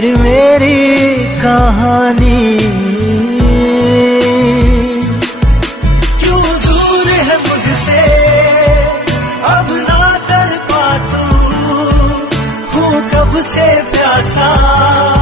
फिर मेरी कहानी। क्यों दूर है मुझसे अब ना तड़पा तू, हूँ कब से प्यासा